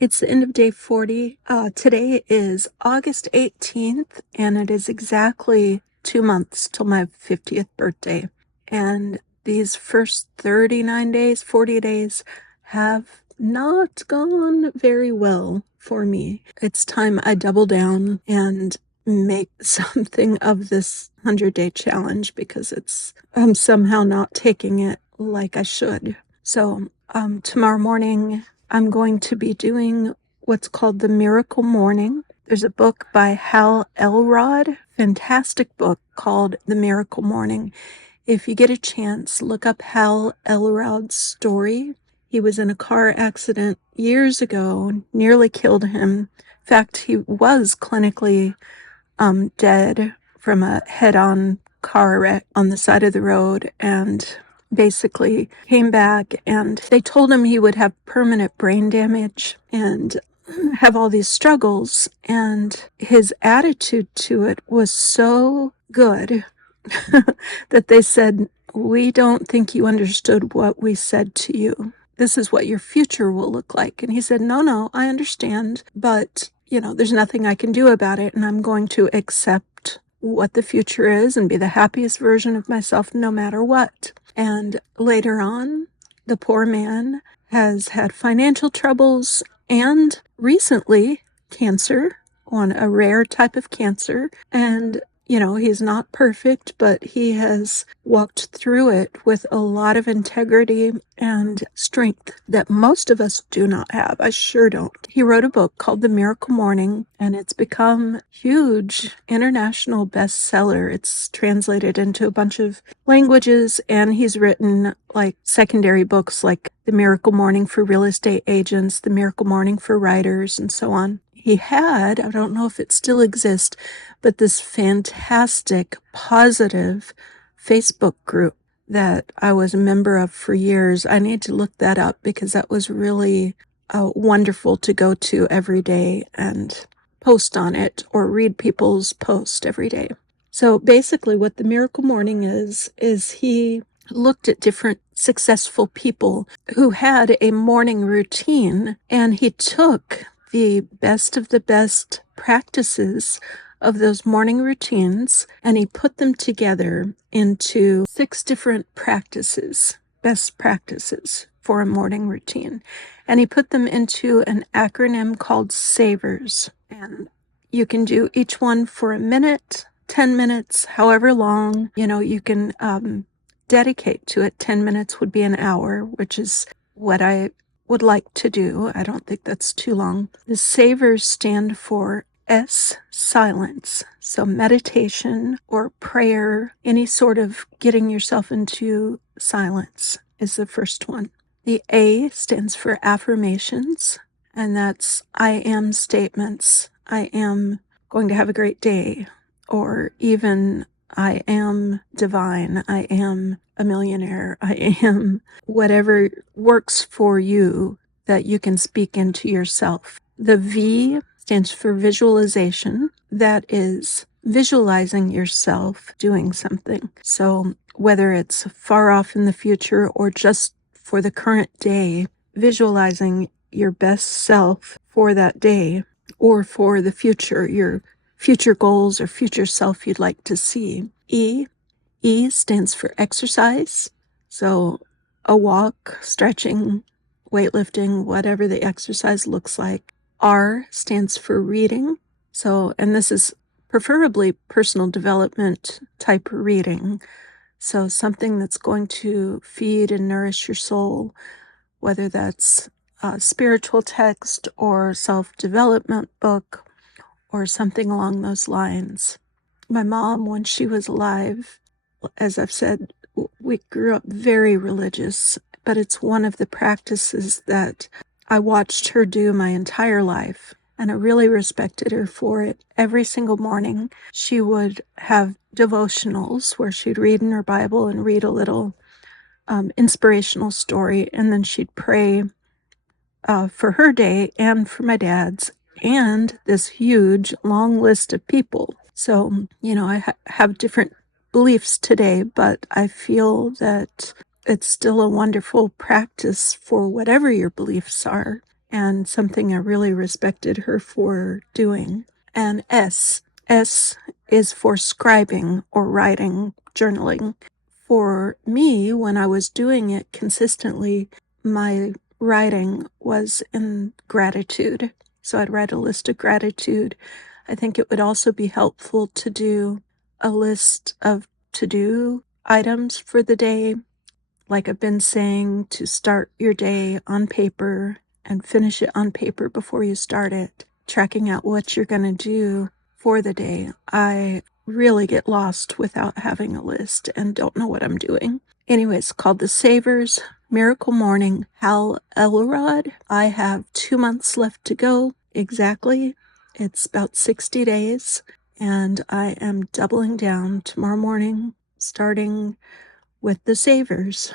It's the end of day 40. Today is August 18th, and it is exactly 2 months till my 50th birthday. And these first 39 days, 40 days, have not gone very well for me. It's time I double down and make something of this 100-day challenge because I'm somehow not taking it like I should. So tomorrow morning, I'm going to be doing what's called the Miracle Morning. There's a book by Hal Elrod, fantastic book called The Miracle Morning. If you get a chance, look up Hal Elrod's story. He was in a car accident years ago, nearly killed him. In fact, he was clinically dead from a head-on car wreck on the side of the road, and basically came back, and they told him he would have permanent brain damage and have all these struggles, and his attitude to it was so good that they said, "We don't think you understood what we said to you. This is what your future will look like." And he said, no, I understand, but there's nothing I can do about it, and I'm going to accept what the future is and be the happiest version of myself no matter what. And later on, the poor man has had financial troubles and recently cancer, on a rare type of cancer. And he's not perfect, but he has walked through it with a lot of integrity and strength that most of us do not have. I sure don't. He wrote a book called The Miracle Morning, and it's become huge international bestseller. It's translated into a bunch of languages, and he's written like secondary books like The Miracle Morning for Real Estate Agents, The Miracle Morning for Writers, and so on. He had, I don't know if it still exists, but this fantastic, positive Facebook group that I was a member of for years. I need to look that up because that was really wonderful to go to every day and post on it or read people's posts every day. So basically what the Miracle Morning is he looked at different successful people who had a morning routine, and he took the best of the best practices of those morning routines, and he put them together into 6 different practices, best practices for a morning routine. And he put them into an acronym called SAVERS. And you can do each one for a minute, 10 minutes, however long, you can dedicate to it. 10 minutes would be an hour, which is what I would like to do. I don't think that's too long. The SAVERS stand for S, silence. So meditation or prayer, any sort of getting yourself into silence is the first one. The A stands for affirmations, and that's I am statements. I am going to have a great day, or even I am divine. I am a millionaire. I am whatever works for you that you can speak into yourself. The V stands for visualization. That is visualizing yourself doing something. So whether it's far off in the future or just for the current day, visualizing your best self for that day or for the future, your future goals or future self you'd like to see. E stands for exercise. So a walk, stretching, weightlifting, whatever the exercise looks like. R stands for reading. So, and this is preferably personal development type reading. So something that's going to feed and nourish your soul, whether that's a spiritual text or self-development book or something along those lines. My mom, when she was alive, as I've said, we grew up very religious, but it's one of the practices that I watched her do my entire life, and I really respected her for it. Every single morning, she would have devotionals where she'd read in her Bible and read a little inspirational story, and then she'd pray for her day and for my dad's and this huge, long list of people. So, I have different beliefs today, but I feel that it's still a wonderful practice for whatever your beliefs are. and something I really respected her for doing. And S. S is for scribing or writing, journaling. For me, when I was doing it consistently, my writing was in gratitude. So I'd write a list of gratitude. I think it would also be helpful to do a list of to-do items for the day. Like I've been saying, to start your day on paper and finish it on paper before you start it, tracking out what you're going to do for the day. I really get lost without having a list and don't know what I'm doing. Anyways, called The Savers, Miracle Morning, Hal Elrod. I have 2 months left to go exactly. It's about 60 days, and I am doubling down tomorrow morning, starting with The Savers.